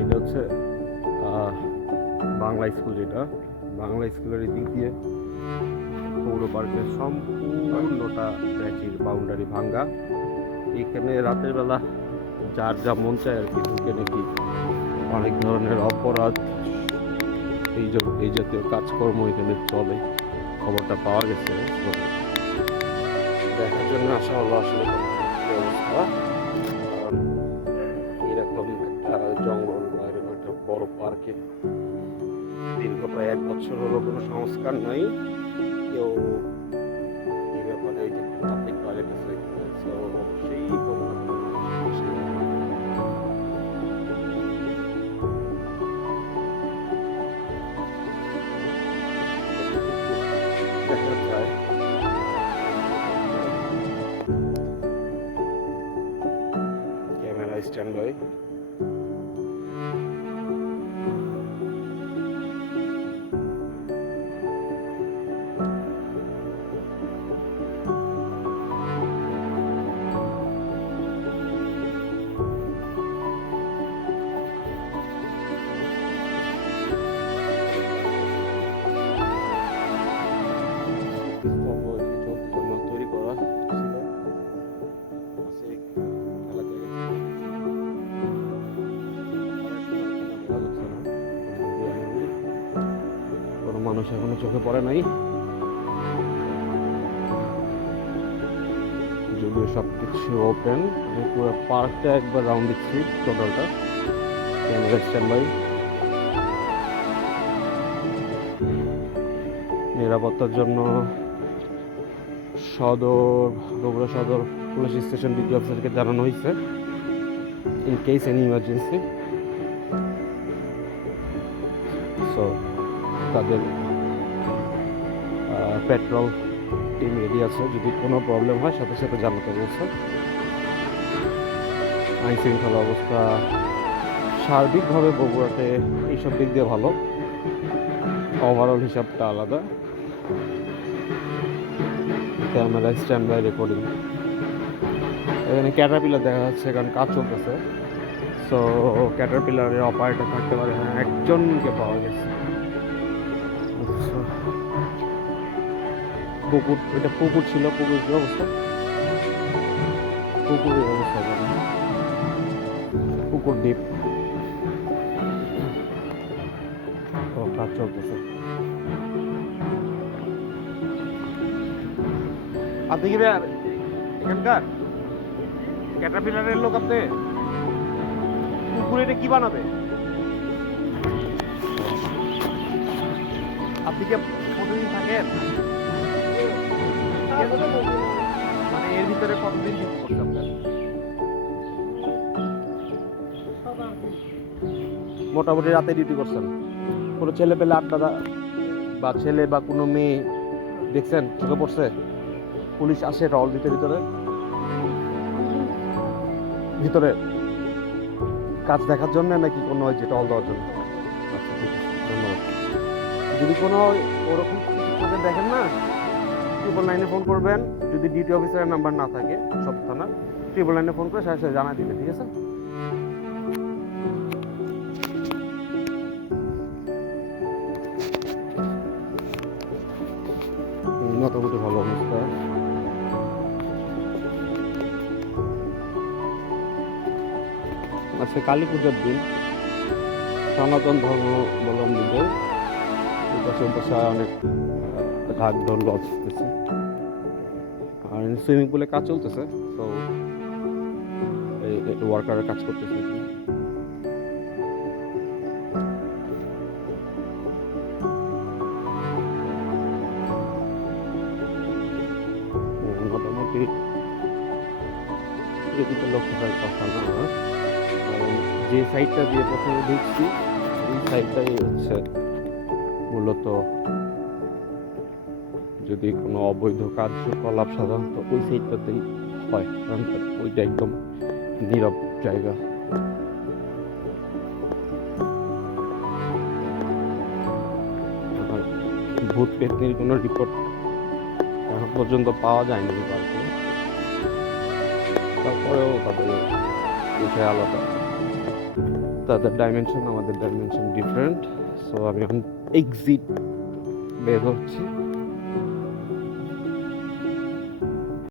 এটা হচ্ছে বাংলা স্কুল যেটা বাংলা স্কুলের দিক দিয়ে পৌর পার্কের সম্পূর্ণটা প্রাচীর বাউন্ডারি ভাঙ্গা। এখানে রাতের বেলা যার যা মন চায় আর কি ঢুকে নাকি অনেক ধরনের অপরাধ, এই এই জাতীয় কাজকর্ম এখানে চলে। খবরটা পাওয়া গেছে। দেখার জন্য আসা হলো আসলে অবস্থা হলো কোনো সংস্কার নাই। কেউ এই ব্যাপারে ওই যে পাবলিক টয়লেট আছে অবশ্যই কোনো কোনো ক্যামেরা স্ট্যান্ড বাই মানুষ এখনও চোখে পড়ে নাই। যদিও সব কিছু ওপেন আমি পুরো পার্কটা একবার রাউন্ড দিচ্ছি টোটালটা ক্যামেরা স্ট্যান্ড বাই নিরাপত্তার জন্য সদর, বগুড়া সদর পুলিশ স্টেশন ডিউটি অফিসারকে জানানো হয়েছে। In case any emergency so তাদের পেট্রোল টিম রেডি আছে। যদি কোনো প্রবলেম হয়, সাথে সাথে জানাতে বলছে আইন শৃঙ্খলা অবস্থা সার্বিকভাবে বগুড়াতে এইসব দিক দিয়ে ভালো। ওভারঅল হিসাবটা আলাদা। ক্যামেরা স্ট্যান্ড বাই রেকর্ডিং এখানে ক্যাটারপিলার দেখা যাচ্ছে, কারণ কাজ চলতেছে। সো ক্যাটারপিলারের অপারেটর থাকতে পারে হ্যাঁ একজনকে পাওয়া গেছে। পুকুর, এটা পুকুর ছিল, পুকুর কি অবস্থা? পুকুরের অবস্থা কেমন? পুকুর দ্বীপ কাজ চলতেছে। আপনি কি এখানকার? ক্যাটারপিলারের লোক আপনি? পুকুরে এটা কি বানাবে? আপনি কি কতদিন থাকেন? মানে মোটামুটি রাতে ডিউটি করছেন। কোনো ছেলে পেলে আড্ডা বা ছেলে বা কোনো মেয়ে, দেখছেন চোখে পড়ছে? পুলিশ আসে রল দিতে ভিতরে। ভিতরে কাজ দেখার জন্য নাকি কোনো যে টল দেওয়ার জন্য? আচ্ছা যদি কোনো ওরকম দেখেন না ট্রিপল নাইনে ফোন করবেন। যদি ডিউটি অফিসারের নাম্বার না থাকে, সব থানা ট্রিপল নাইনে ফোন করে সাথে সাথে জানা দিবে, ঠিক আছে? মোটামুটি ভালো অবস্থা। আজকে কালী পূজার দিন। সনাতন ধর্মাবলম্বীদের পাশে বসে অনেক ঢাক ঢোল বাজতেছে আর সুইমিং পুলে কাজ চলতেছে তো এই ওয়ার্কারের কাজ করতেছে। মোটামুটি এদিকে লক্ষ্য করার যে সাইডটা দিয়ে প্রথমে ঢুকছি সাইডটাই হচ্ছে মূলত যদি কোনো অবৈধ কার্যকলাপ সাধারণত ওই সাইডটাতেই হয় কারণ ওইটা একদম নীরব জায়গা। ভূত পেতনির কোনো রিপোর্ট এখন পর্যন্ত পাওয়া যায়নি পার্কে তারপরেও তাদের বিষয় আলাদা। তাদের ডাইমেনশন আমাদের ডাইমেনশন ডিফারেন্ট সো আমি এখন এক্সিট বের হচ্ছি।